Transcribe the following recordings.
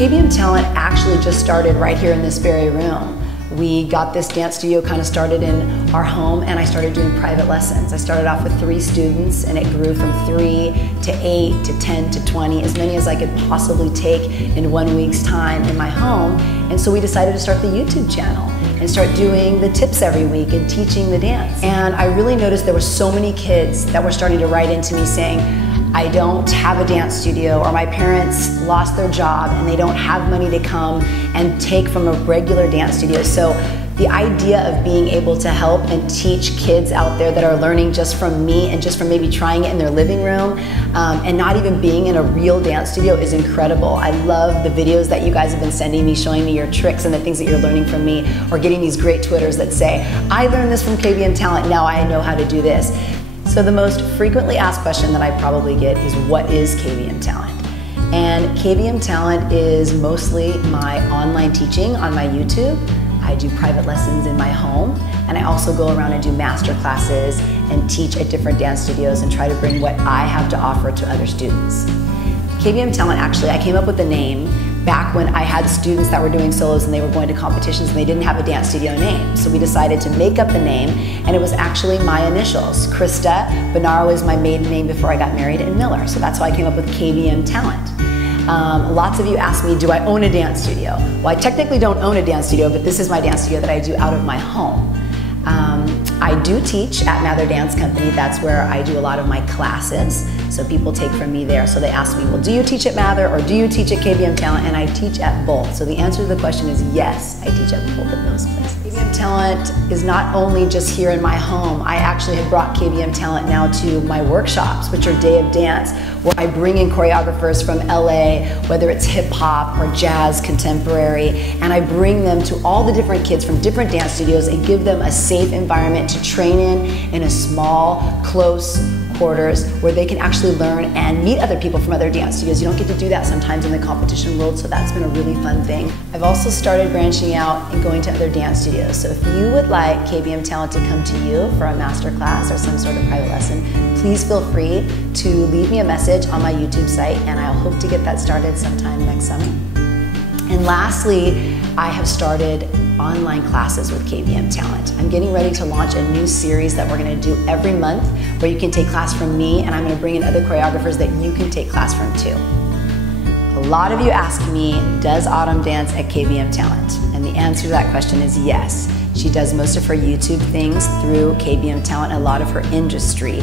KBM Talent actually just started right here in this very room. We got this dance studio kind of started in our home, and I started doing private lessons. I started off with 3 students, and it grew from 3 to 8 to 10 to 20, as many as I could possibly take in 1 week's time in my home. And so we decided to start the YouTube channel and start doing the tips every week and teaching the dance. And I really noticed there were so many kids that were starting to write into me saying, I don't have a dance studio, or my parents lost their job and they don't have money to come and take from a regular dance studio. So the idea of being able to help and teach kids out there that are learning just from me and just from maybe trying it in their living room and not even being in a real dance studio is incredible. I love the videos that you guys have been sending me, showing me your tricks and the things that you're learning from me, or getting these great Twitters that say, I learned this from KBM Talent, now I know how to do this. So the most frequently asked question that I probably get is, what is KBM Talent? And KBM Talent is mostly my online teaching on my YouTube. I do private lessons in my home, and I also go around and do master classes and teach at different dance studios and try to bring what I have to offer to other students. KBM Talent, actually, I came up with the name back when I had students that were doing solos and they were going to competitions and they didn't have a dance studio name. So we decided to make up the name, and it was actually my initials. Krista, Buonauro is my maiden name before I got married, and Miller. So that's why I came up with KBM Talent. Lots of you ask me, do I own a dance studio? Well, I technically don't own a dance studio, but this is my dance studio that I do out of my home. I do teach at Mather Dance Company. That's where I do a lot of my classes. So people take from me there. So they ask me, well, do you teach at Mather or do you teach at KBM Talent? And I teach at both. So the answer to the question is yes, I teach at both of those places. KBM Talent is not only just here in my home. I actually have brought KBM Talent now to my workshops, which are Day of Dance, where I bring in choreographers from LA, whether it's hip hop or jazz, contemporary, and I bring them to all the different kids from different dance studios and give them a safe environment to train in a small, close quarters where they can actually learn and meet other people from other dance studios. You don't get to do that sometimes in the competition world, so that's been a really fun thing. I've also started branching out and going to other dance studios. So if you would like KBM Talent to come to you for a master class or some sort of private lesson, please feel free to leave me a message on my YouTube site, and I'll hope to get that started sometime next summer. And lastly, I have started online classes with KBM Talent. I'm getting ready to launch a new series that we're going to do every month where you can take class from me, and I'm going to bring in other choreographers that you can take class from too. A lot of you ask me, does Autumn dance at KBM Talent? And the answer to that question is yes. She does most of her YouTube things through KBM Talent. A lot of her industry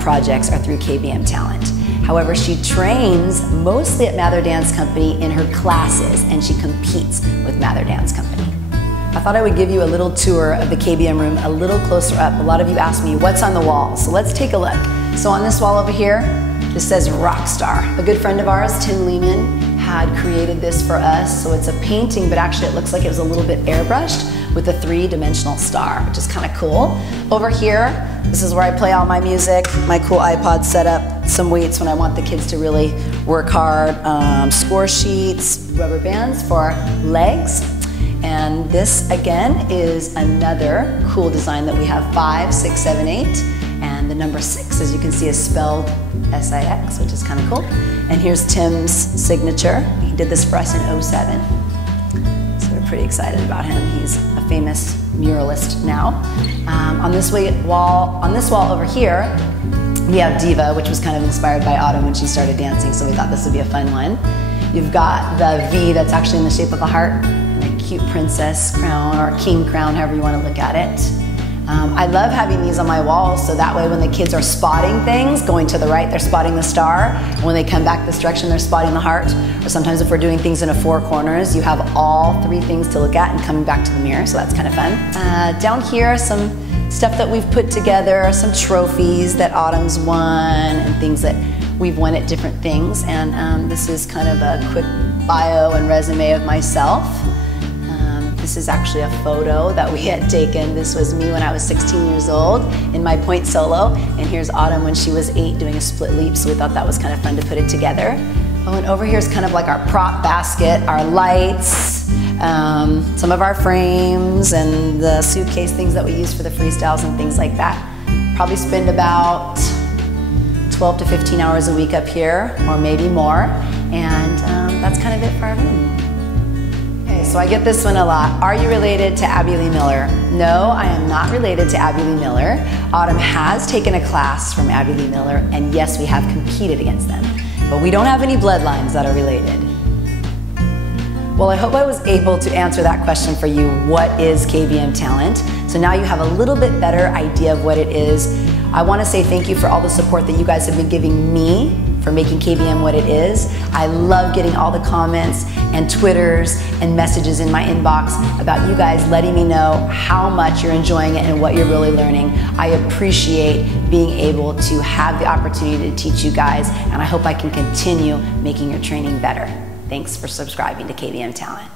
projects are through KBM Talent. However, she trains mostly at Mather Dance Company in her classes, and she competes with Mather Dance Company. I thought I would give you a little tour of the KBM room a little closer up. A lot of you ask me, what's on the wall? So let's take a look. So on this wall over here, this says Rockstar. A good friend of ours, Tim Lehman, had created this for us. So it's a painting, but actually it looks like it was a little bit airbrushed with a 3-dimensional star, which is kind of cool. Over here, this is where I play all my music, my cool iPod setup, some weights when I want the kids to really work hard, score sheets, rubber bands for legs. And this, again, is another cool design that we have, 5, 6, 7, 8. And the number 6, as you can see, is spelled S-I-X, which is kind of cool. And here's Tim's signature. He did this for us in '07. So we're pretty excited about him. He's a famous muralist now. On this wall over here, we have Diva, which was kind of inspired by Autumn when she started dancing, so we thought this would be a fun one. You've got the V that's actually in the shape of a heart, and a cute princess crown or king crown, however you want to look at it. I love having these on my walls, so that way when the kids are spotting things, going to the right, they're spotting the star. And when they come back this direction, they're spotting the heart. Or sometimes if we're doing things in a 4 corners, you have all 3 things to look at and coming back to the mirror, so that's kind of fun. Down here, some stuff that we've put together, some trophies that Autumn's won and things that we've won at different things. And this is kind of a quick bio and resume of myself. This is actually a photo that we had taken. This was me when I was 16 years old in my point solo. And here's Autumn when she was 8 doing a split leap, so we thought that was kind of fun to put it together. Oh, and over here is kind of like our prop basket, our lights, some of our frames, and the suitcase things that we use for the freestyles and things like that. Probably spend about 12 to 15 hours a week up here, or maybe more. And that's kind of it for our room. Okay, so I get this one a lot. Are you related to Abby Lee Miller? No, I am not related to Abby Lee Miller. Autumn has taken a class from Abby Lee Miller, and yes, we have competed against them. But we don't have any bloodlines that are related. Well, I hope I was able to answer that question for you. What is KBM Talent? So now you have a little bit better idea of what it is. I want to say thank you for all the support that you guys have been giving me for making KBM what it is. I love getting all the comments and Twitters and messages in my inbox about you guys letting me know how much you're enjoying it and what you're really learning. I appreciate being able to have the opportunity to teach you guys, and I hope I can continue making your training better. Thanks for subscribing to KBM Talent.